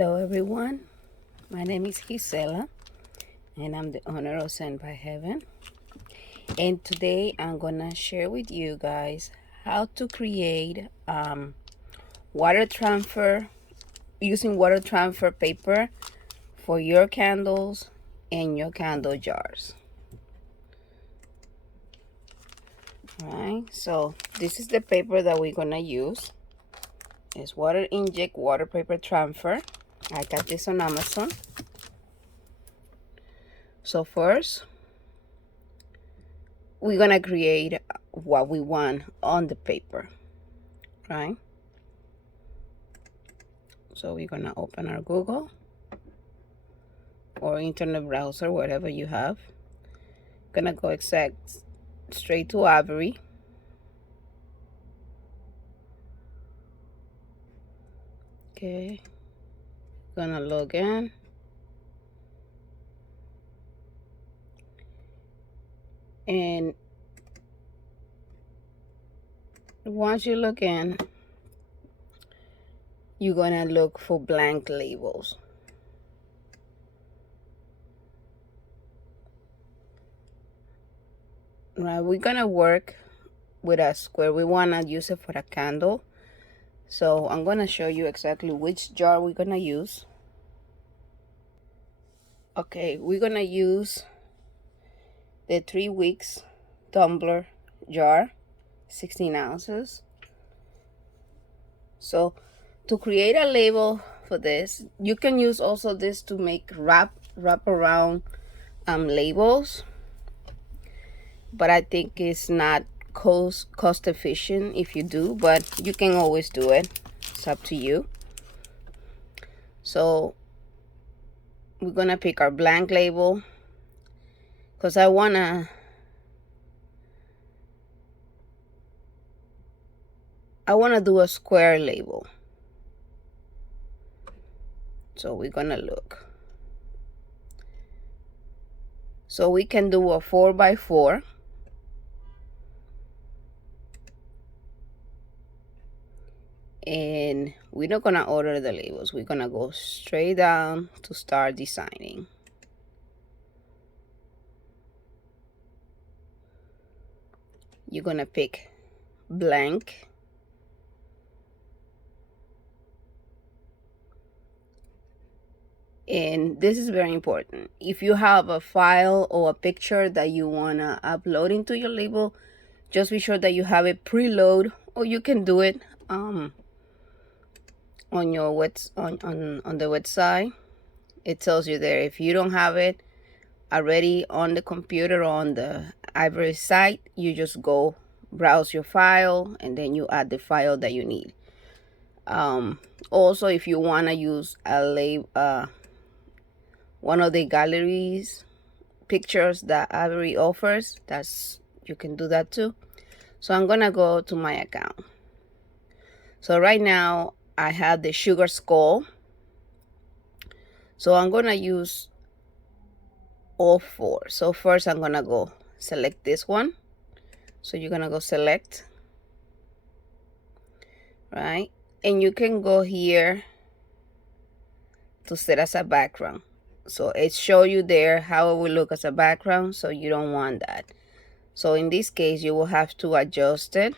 Hello everyone, my name is Gisela and I'm the owner of Sent by Heaven, and today I'm gonna share with you guys how to create water transfer using water transfer paper for your candles and your candle jars. Alright, so this is the paper that we're gonna use. It's water inject water paper transfer. I got this on Amazon. So first, we're gonna create what we want on the paper, right? So we're gonna open our Google or internet browser, whatever you have. Gonna go straight to Avery. Okay, gonna log in. And once you log in, you're gonna look for blank labels. Right, we're gonna work with a square. We wanna use it for a candle. So I'm gonna show you exactly which jar we're gonna use. Okay, we're gonna use the 3 weeks tumbler jar, 16 ounces. So to create a label for this, you can use also this to make wrap around labels, but I think it's not cost efficient if you do, but you can always do it. It's up to you. So we're gonna pick our blank label because I wanna do a square label. So we're gonna look. So we can do a 4x4. And we're not gonna order the labels. We're gonna go straight down to start designing. You're gonna pick blank. And this is very important. If you have a file or a picture that you wanna upload into your label, just be sure that you have it preload, or you can do it on your on the website. It tells you there. If you don't have it already on the computer or on the Ivory site, you just go browse your file and then you add the file that you need. Also, if you want to use a one of the galleries pictures that Ivory offers, you can do that too. So I'm gonna go to my account. So right now I have the sugar skull, so I'm gonna use all 4. So first I'm gonna go select this one. So you're gonna go select, right? And you can go here to set as a background. So it show you there how it will look as a background, so you don't want that. So in this case, you will have to adjust it.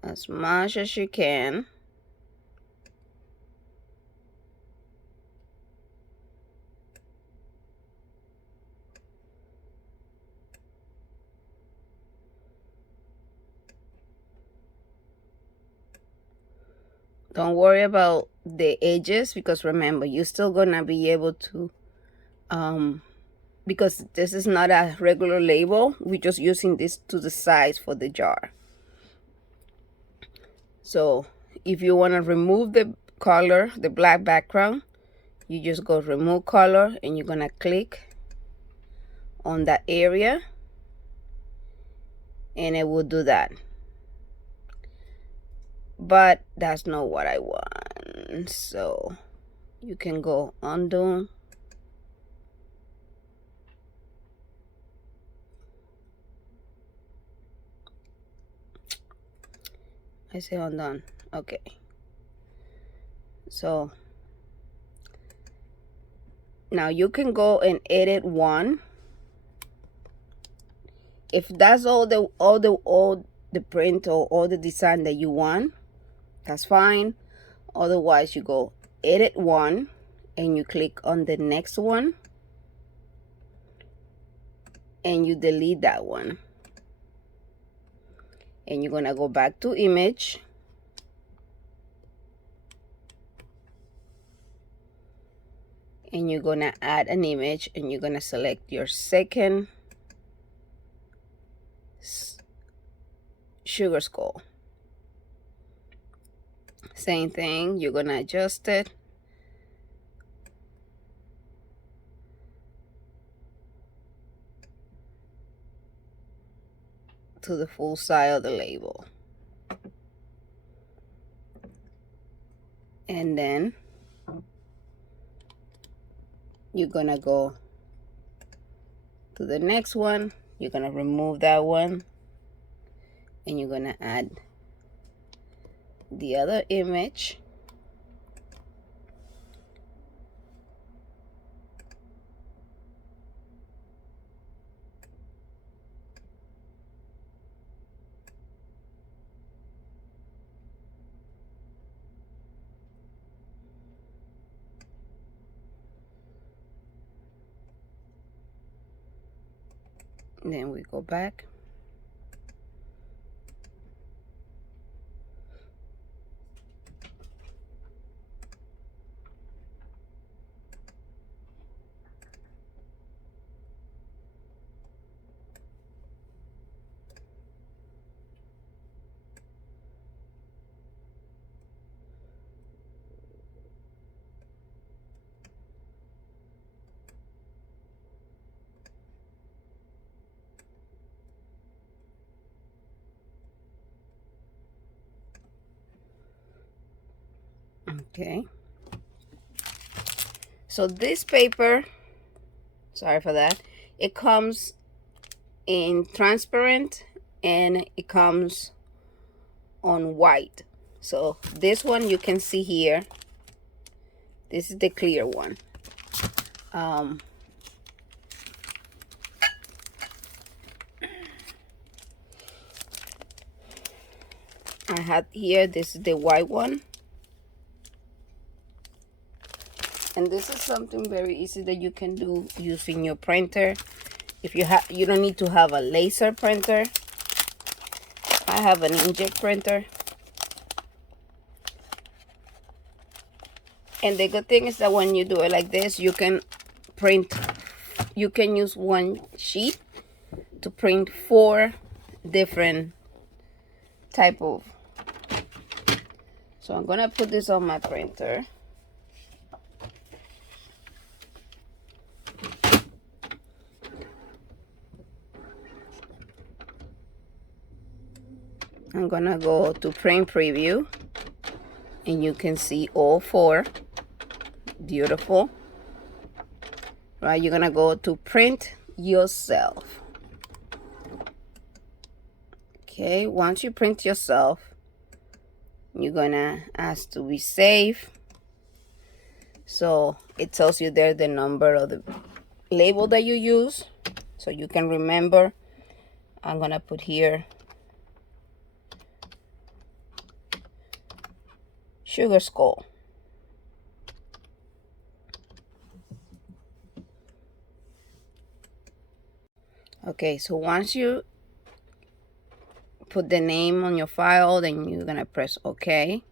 As much as you can. Don't worry about the edges, because remember, you're still gonna be able to because this is not a regular label, we're just using this to the size for the jar. So if you want to remove the color, the black background, you just go remove color and you're gonna click on that area and it will do that. But that's not what I want, so you can go undo. I say undone. Okay. So now you can go and edit one. If that's all the print or all the design that you want, that's fine. Otherwise, you go edit one and you click on the next one and you delete that one. And you're gonna go back to image. And you're gonna add an image and you're gonna select your second sugar skull. Same thing, you're gonna adjust it to the full size of the label. And then you're gonna go to the next one. You're gonna remove that one and you're gonna add the other image. And then we go back. Okay. So this paper, sorry for that, it comes in transparent and it comes on white. So this one you can see here, this is the clear one. I had here, this is the white one. And this is something very easy that you can do using your printer. If you don't need to have a laser printer. I have an inkjet printer. And the good thing is that when you do it like this, you can print, you can use one sheet to print 4 different type of. So I'm gonna put this on my printer. I'm gonna go to print preview and you can see all 4. Beautiful. Right, you're gonna go to print yourself. Okay, once you print yourself, you're gonna ask to be saved. So it tells you there the number of the label that you use, so you can remember. I'm gonna put here sugar skull. Okay, so once you put the name on your file, then you're gonna press OK.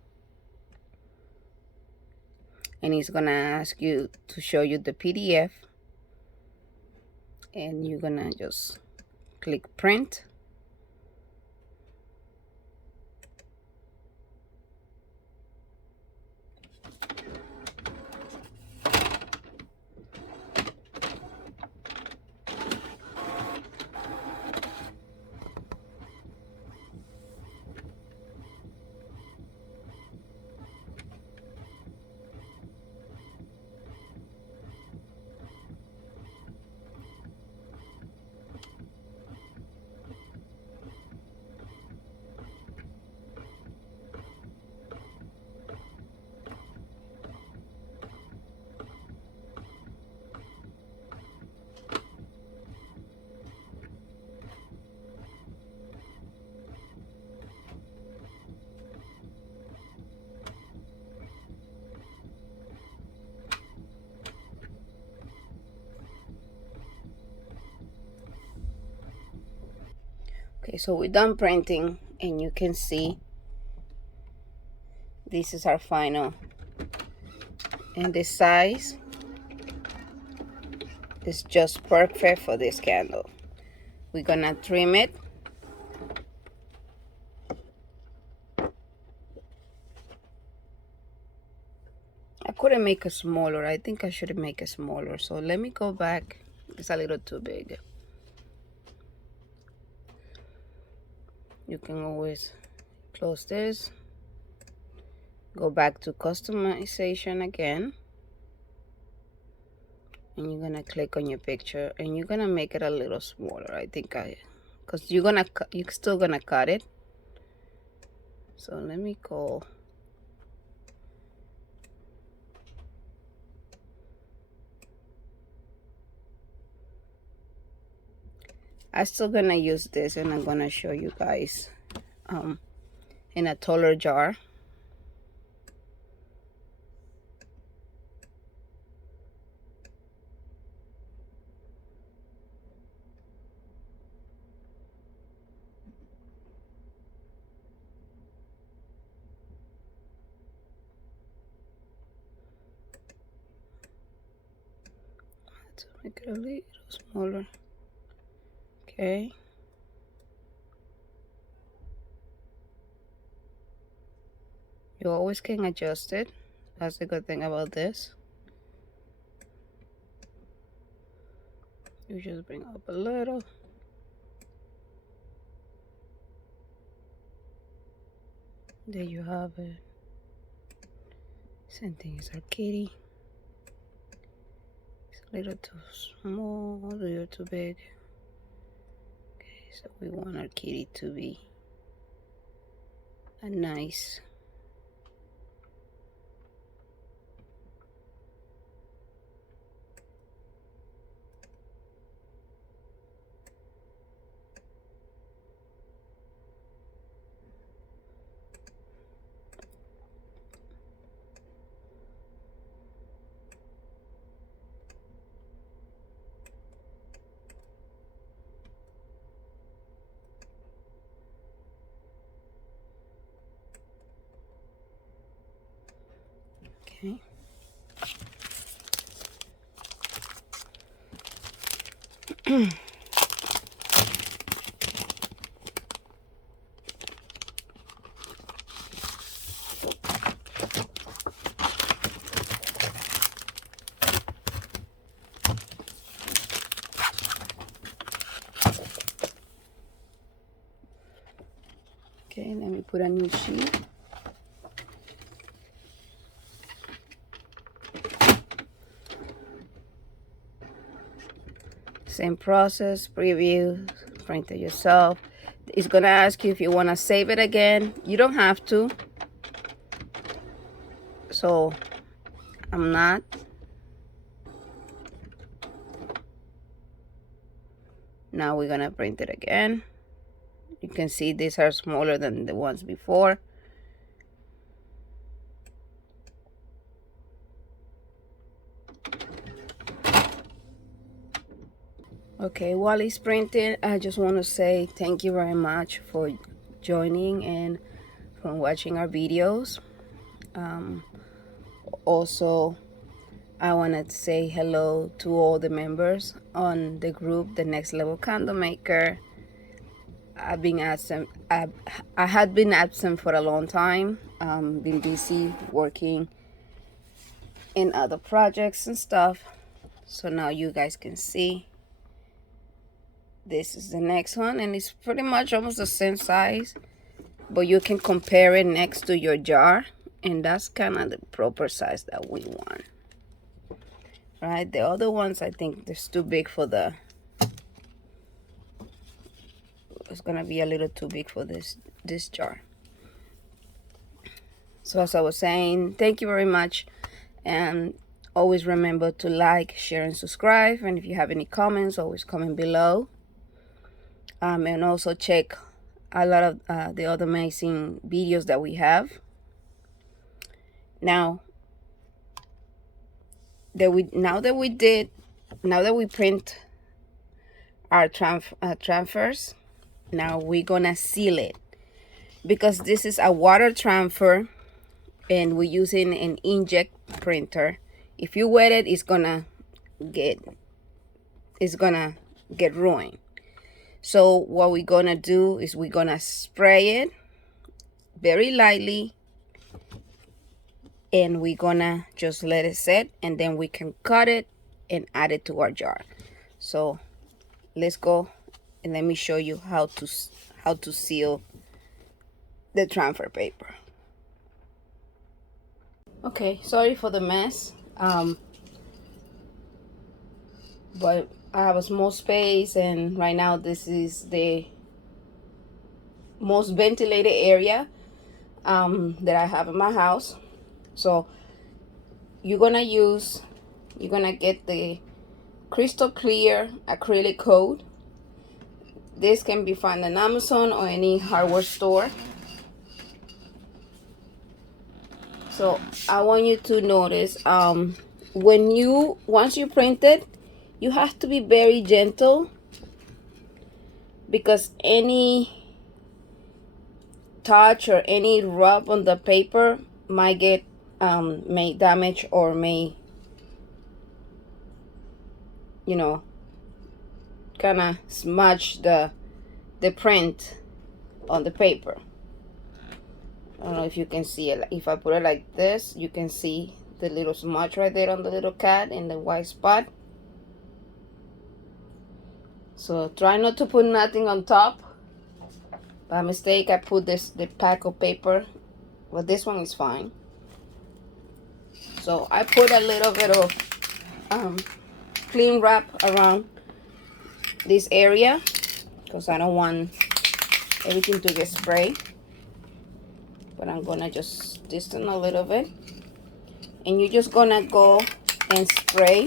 And it's gonna ask you to show you the PDF. And you're gonna just click print. Okay, so we're done printing, and you can see this is our final, and the size is just perfect for this candle. We're gonna trim it. I couldn't make it smaller. I think I should make it smaller, so let me go back. It's a little too big. You can always close this, go back to customization again, and you're gonna click on your picture, and you're gonna make it a little smaller. I think because you're still gonna cut it. So let me go. I'm still gonna use this, and I'm gonna show you guys in a taller jar. Let's make it a little smaller. Okay. You always can adjust it. That's the good thing about this. You just bring up a little. There you have it. Same thing as our kitty. It's a little too small, a little too big. Okay, so we want our kitty to be a nice. Okay. Okay, let me put a new sheet. Same process, preview, print it yourself. It's gonna ask you if you wanna save it again. You don't have to. So I'm not. Now we're gonna print it again. You can see these are smaller than the ones before. Okay, while it's printing, I just want to say thank you very much for joining and for watching our videos. Also, I want to say hello to all the members on the group, the Next Level Candle Maker. I've been absent. I had been absent for a long time. Been busy working in other projects and stuff. So now you guys can see. This is the next one, and it's pretty much almost the same size, but you can compare it next to your jar, and that's kind of the proper size that we want. Right? The other ones, I think it's too big for the. It's gonna be a little too big for this jar. So as I was saying, thank you very much, and always remember to like, share, and subscribe. And if you have any comments, always comment below. And also check a lot of the other amazing videos that we have. Now that we print our transfers, Now we're gonna seal it because this is a water transfer and we're using an inkjet printer. If you wet it, it's gonna get ruined. So what we're gonna do is we're gonna spray it very lightly and we're gonna just let it set, and then we can cut it and add it to our jar. So let's go and let me show you how to seal the transfer paper. Okay, sorry for the mess, but I have a small space, and right now this is the most ventilated area that I have in my house. So you're gonna get the crystal clear acrylic coat. This can be found on Amazon or any hardware store. So I want you to notice once you print it, you have to be very gentle, because any touch or any rub on the paper might get may damage or may, you know, kind of smudge the print on the paper. I don't know if you can see it. If I put it like this, you can see the little smudge right there on the little cat in the white spot. So try not to put nothing on top. By mistake, I put the pack of paper, but this one is fine. So I put a little bit of clean wrap around this area because I don't want everything to get sprayed. But I'm gonna just distance a little bit, and you're just gonna go and spray.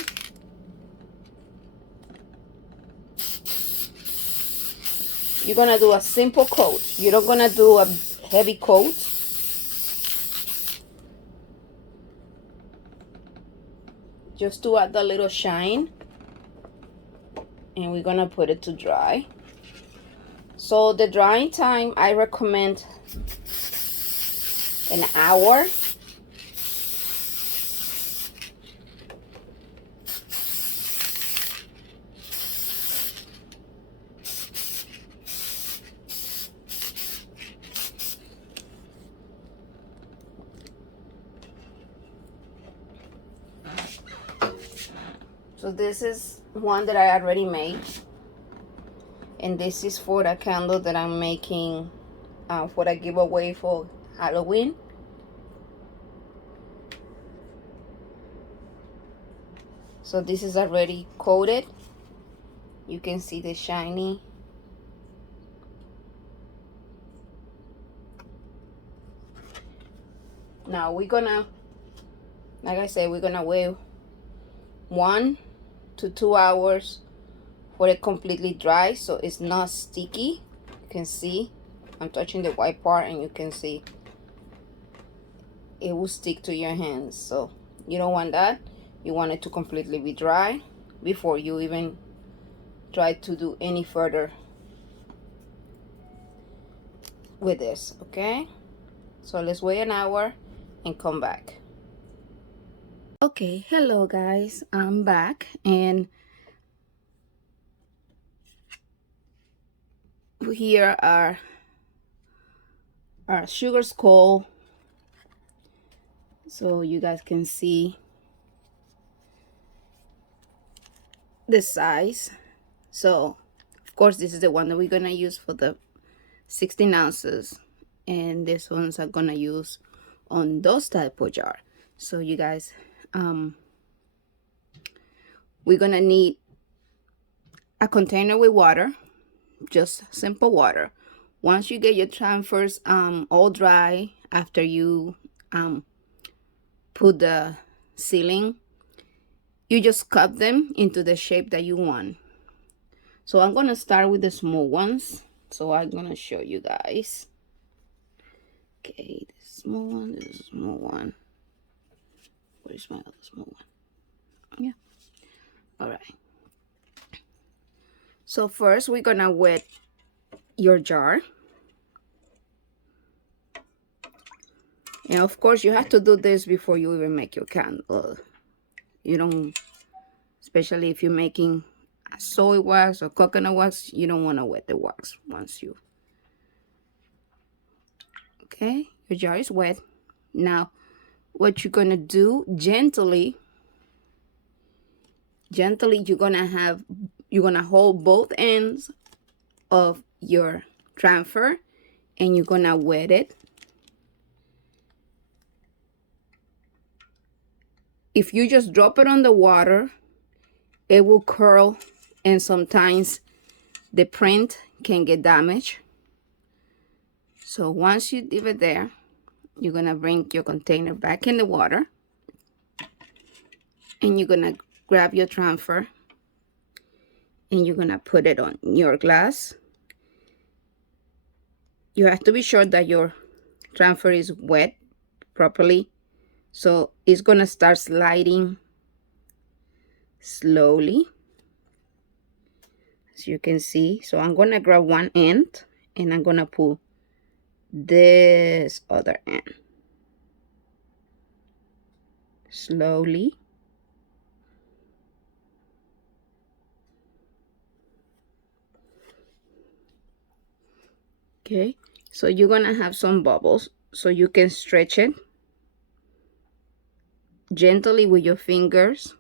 You're gonna do a simple coat. You're not gonna do a heavy coat. Just to add a little shine, and we're gonna put it to dry. So the drying time, I recommend an hour. So this is one that I already made, and this is for the candle that I'm making for the giveaway for Halloween. So this is already coated. You can see the shiny. Now we're gonna, like I said, we're gonna wait 1 to 2 hours for it completely dry, so it's not sticky. You can see I'm touching the white part, and you can see it will stick to your hands. So you don't want that. You want it to completely be dry before you even try to do any further with this. Okay, so let's wait an hour and come back. Okay, hello guys, I'm back, and here are our sugar skull, so you guys can see the size. So of course this is the one that we're gonna use for the 16 ounces, and this ones are gonna use on those type of jar. So you guys, we're gonna need a container with water, just simple water. Once you get your transfers all dry, after you put the sealing, you just cut them into the shape that you want. So I'm gonna start with the small ones, so I'm gonna show you guys. Okay, this small one, this is a small one. Where's my other small one? Yeah, all right. So first we're gonna wet your jar. And of course, you have to do this before you even make your candle. You don't, especially if you're making soy wax or coconut wax, you don't want to wet the wax once you, okay, your jar is wet. Now, what you're gonna do, gently, you're gonna hold both ends of your tranfer and you're gonna wet it. If you just drop it on the water, it will curl, and sometimes the print can get damaged. So once you leave it there, you're gonna bring your container back in the water and you're gonna grab your tranfer and you're gonna put it on your glass. You have to be sure that your tranfer is wet properly. So it's gonna start sliding slowly, as you can see. So I'm gonna grab one end and I'm gonna pull this other end slowly. Okay, so you're gonna have some bubbles, so you can stretch it gently with your fingers.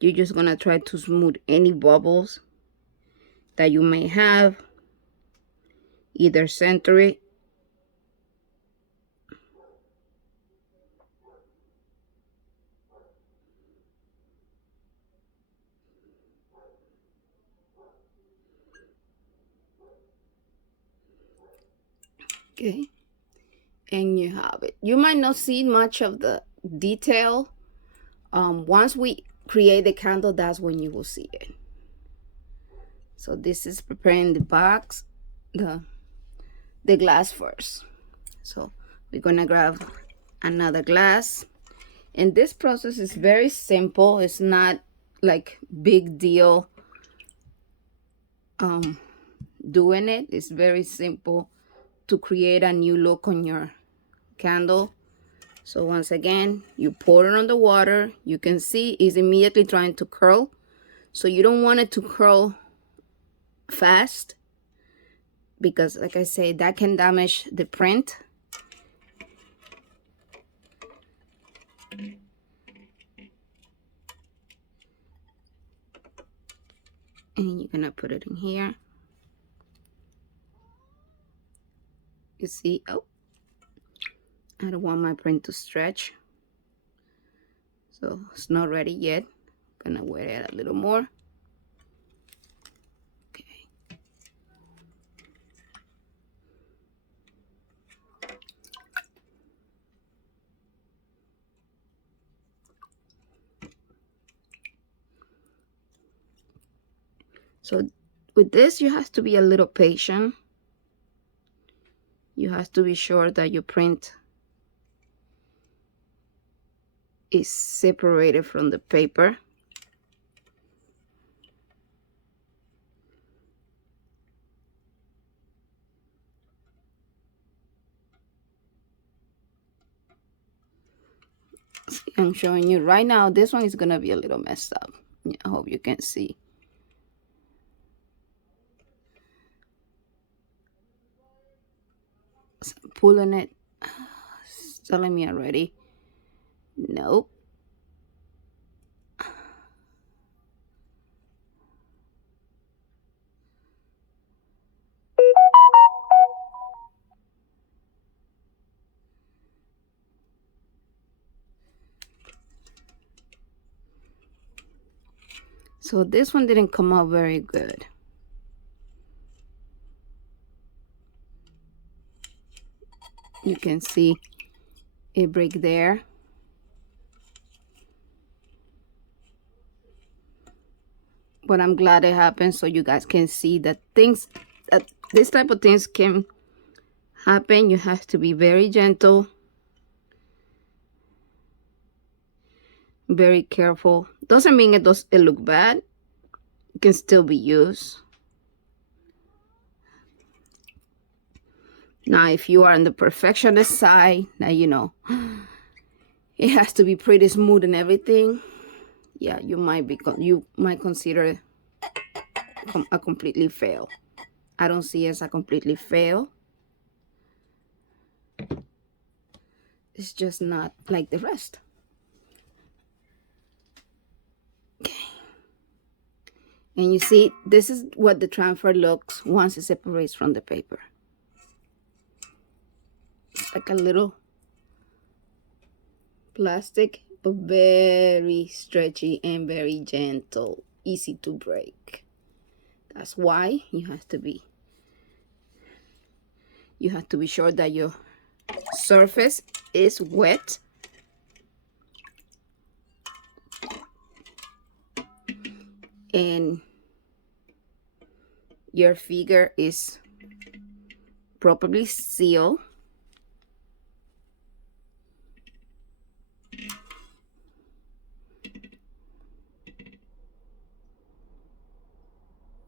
You're just gonna try to smooth any bubbles that you may have, either center it. Okay, and you have it. You might not see much of the detail. Once we create the candle, that's when you will see it. So this is preparing the box, the glass first. So we're gonna grab another glass, and this process is very simple. It's not like big deal doing it. It's very simple to create a new look on your candle. So once again, you pour it on the water. You can see it's immediately trying to curl. So you don't want it to curl fast, because like I say, that can damage the print. And you're gonna put it in here. You see, oh, I don't want my print to stretch, so it's not ready yet. I'm gonna wet it a little more. Okay. So with this, you have to be a little patient. You have to be sure that your print is separated from the paper. See, I'm showing you right now. This one is gonna be a little messed up. I hope you can see. So I'm pulling it. It's telling me already. Nope. So this one didn't come out very good. You can see a break there. But I'm glad it happened, so you guys can see that this type of things can happen. You have to be very gentle, very careful. Doesn't mean it look bad. can still be used. Now, if you are on the perfectionist side, now you know it has to be pretty smooth and everything. Yeah, you might consider it a completely fail. I don't see it as a completely fail. It's just not like the rest. Okay. And you see, this is what the transfer looks once it separates from the paper. It's like a little plastic, but very stretchy and very gentle, easy to break. That's why you have to be sure that your surface is wet and your figure is properly sealed.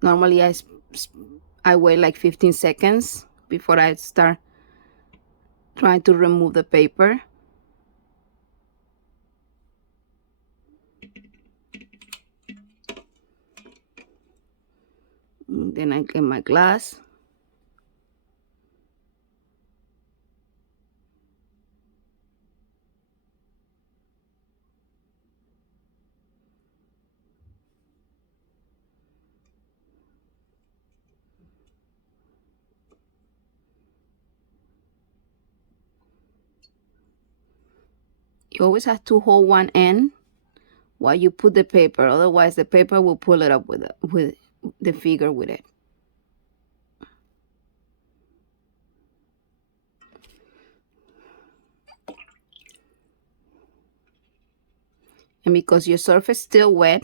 Normally I wait like 15 seconds before I start trying to remove the paper. And then I get my glass. You always have to hold one end while you put the paper, otherwise the paper will pull it up with the figure with it. And because your surface is still wet,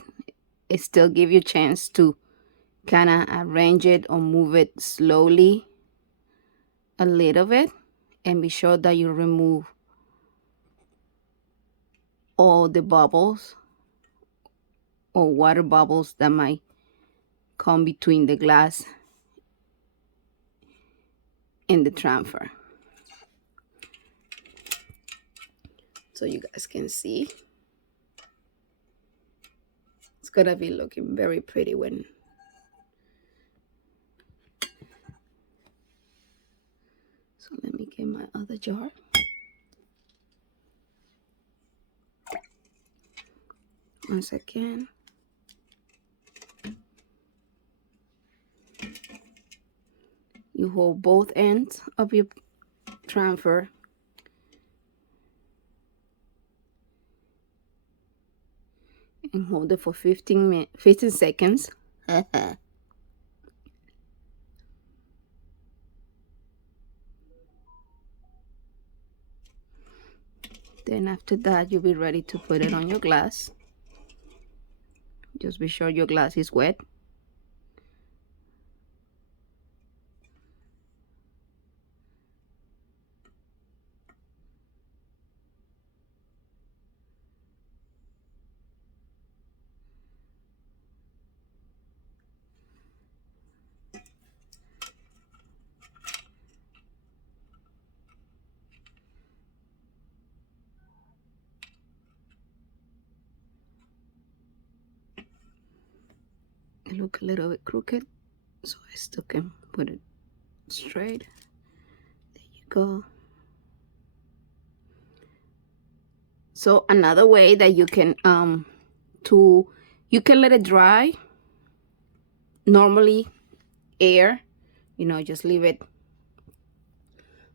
it still gives you a chance to kind of arrange it or move it slowly a little bit, and be sure that you remove all the bubbles or water bubbles that might come between the glass and the transfer. So you guys can see it's gonna be looking very pretty when so let me get my other jar. Once again, you hold both ends of your transfer and hold it for 15 seconds. Then after that, you'll be ready to put it on your glass. Just be sure your glass is wet. It look a little bit crooked, so I still can put it straight. There you go. So another way that you can you can let it dry. Normally air, just leave it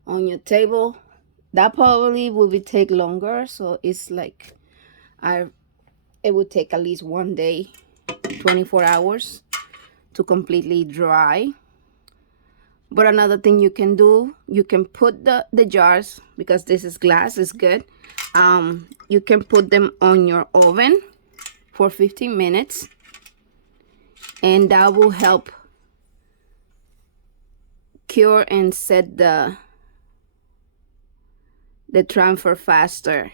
on your table. That probably will take longer, so it's like it would take at least 1 day, 24 hours to completely dry. But another thing you can do, you can put the jars, because this is glass, is good. You can put them on your oven for 15 minutes, and that will help cure and set the transfer faster.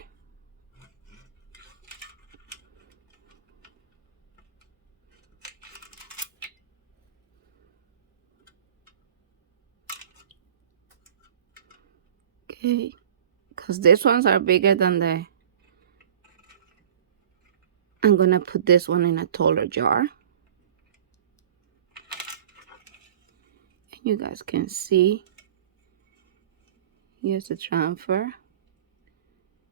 Okay, because these ones are bigger than the, I'm gonna put this one in a taller jar. And you guys can see, here's the transfer.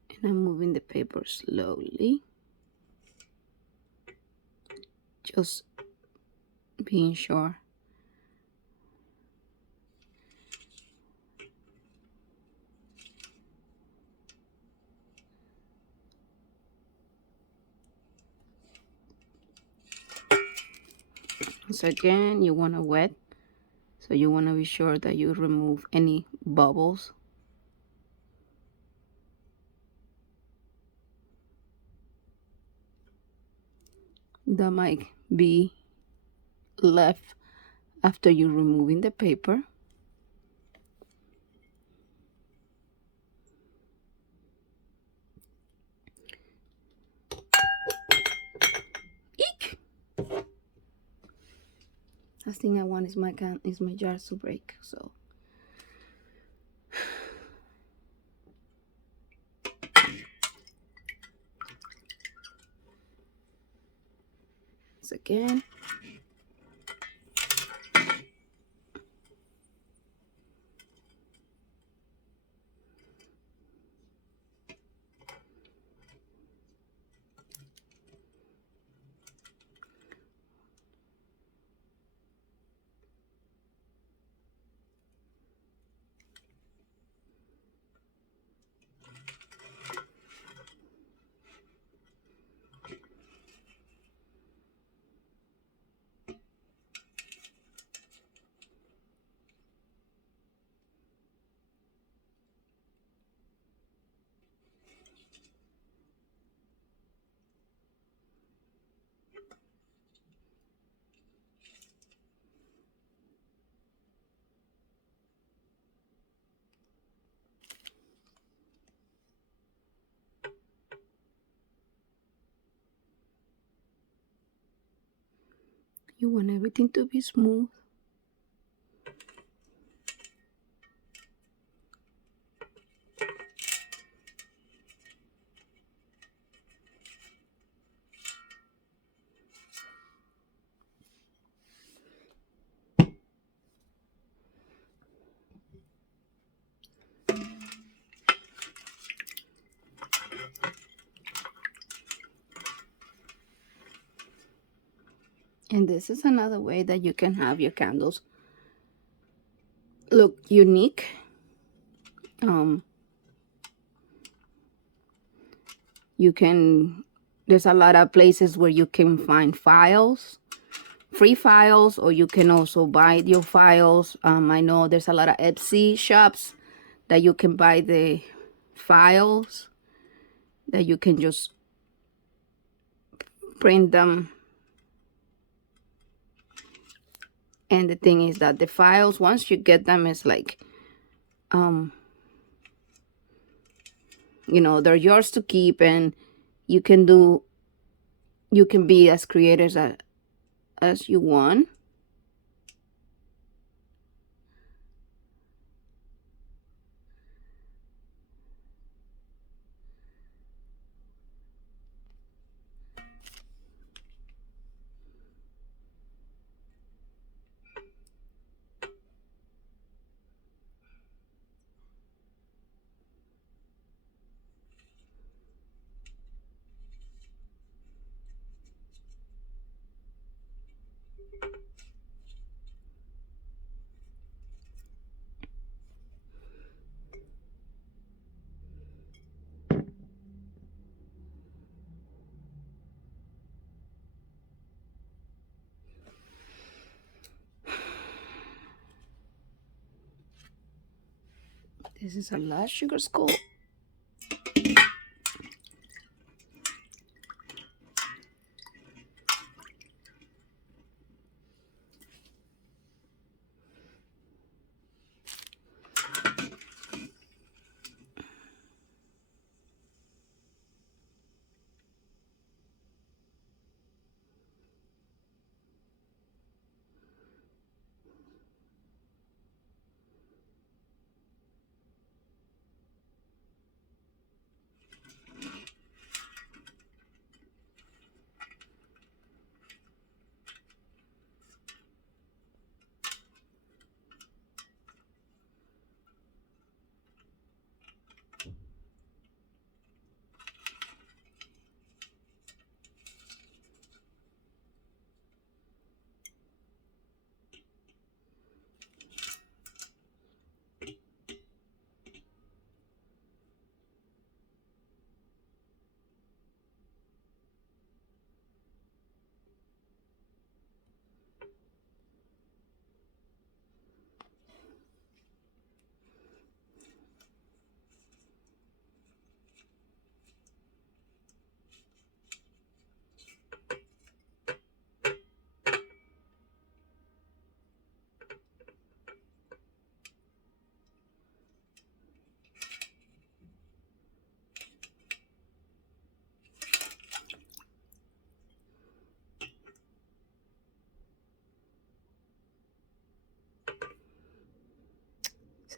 And I'm moving the paper slowly. Just being sure. So again, you want to wet. So you want to be sure that you remove any bubbles. That might be left after you're removing the paper. Eek! Last thing I want is my jars to break. So again. You want everything to be smooth. And this is another way that you can have your candles look unique. You can, there's a lot of places where you can find files, free files, or you can also buy your files. I know there's a lot of Etsy shops that you can buy the files that you can just print them. And the thing is that the files, once you get them, it's like, you know, they're yours to keep, and you can be as creative as you want. This is a last sugar skull.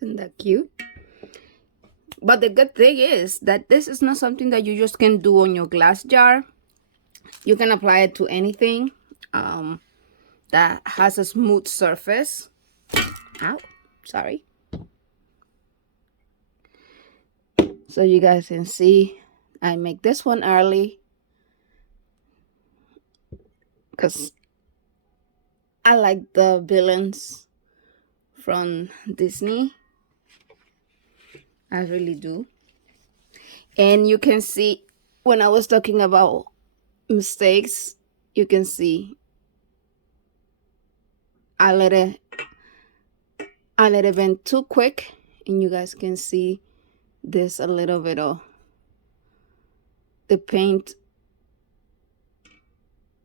Isn't that cute? But the good thing is that this is not something that you just can do on your glass jar. You can apply it to anything that has a smooth surface. Ow, sorry. So you guys can see I make this one early because I like the villains from Disney. I really do. And you can see when I was talking about mistakes, you can see I let it bend too quick, and you guys can see there's a little bit of the paint.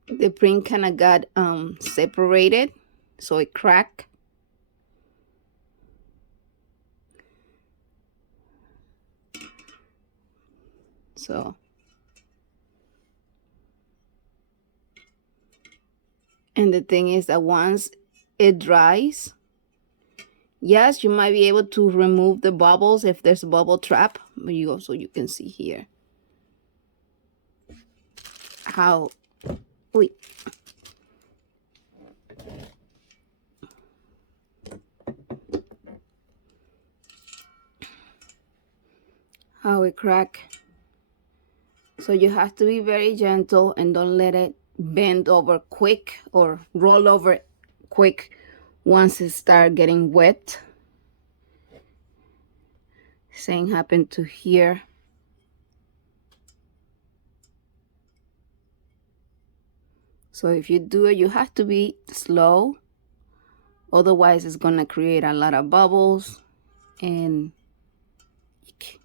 The print kind of got separated, so it cracked. So, and the thing is that once it dries, yes, you might be able to remove the bubbles if there's a bubble trap, but you also, you can see here how how it crack. So you have to be very gentle and don't let it bend over quick or roll over quick once it start getting wet. Same happened to here. So if you do it, you have to be slow. Otherwise, it's gonna create a lot of bubbles and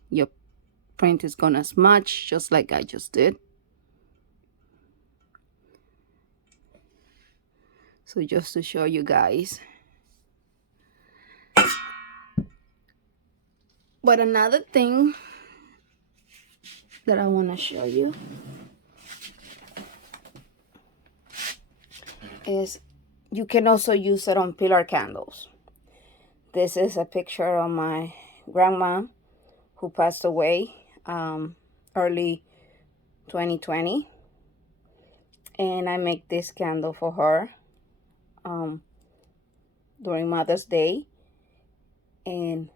your print is gonna smudge just like I just did. So just to show you guys. But another thing that I want to show you is you can also use it on pillar candles. This is a picture of my grandma who passed away early 2020, and I make this candle for her during Mother's Day. And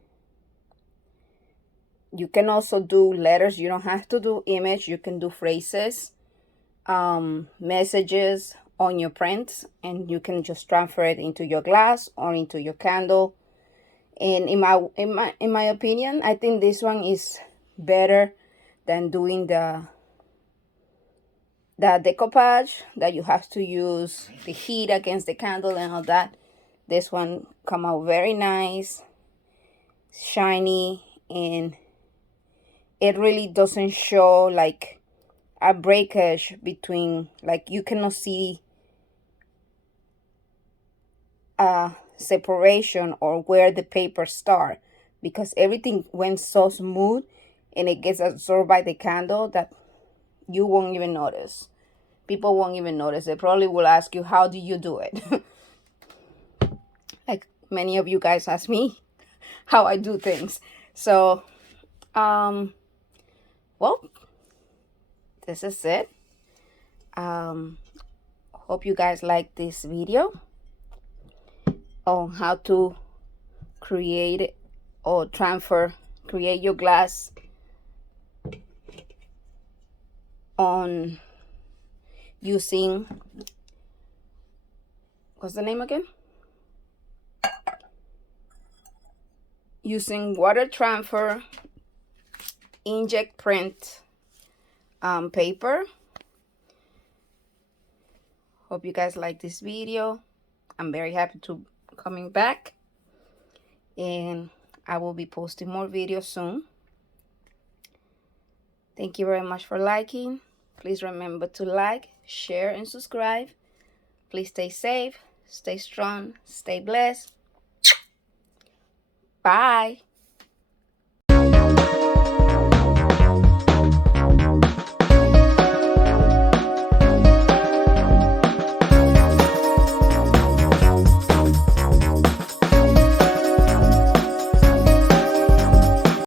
you can also do letters. You don't have to do image. You can do phrases, messages on your prints, and you can just transfer it into your glass or into your candle. And in my opinion, I think this one is better than doing the decoupage that you have to use the heat against the candle and all that. This one come out very nice, shiny, and it really doesn't show like a breakage between, like you cannot see a separation or where the paper start, because everything went so smooth and it gets absorbed by the candle that you won't even notice. People won't even notice. They probably will ask you, how do you do it? Like many of you guys ask me how I do things. So well, this is it. Hope you guys like this video on how to create or create your glass on using, what's the name again? Using water transfer inkjet print paper. Hope you guys like this video. I'm very happy to coming back, and I will be posting more videos soon. Thank you very much for liking. Please remember to like, share, and subscribe. Please stay safe, stay strong, stay blessed. Bye.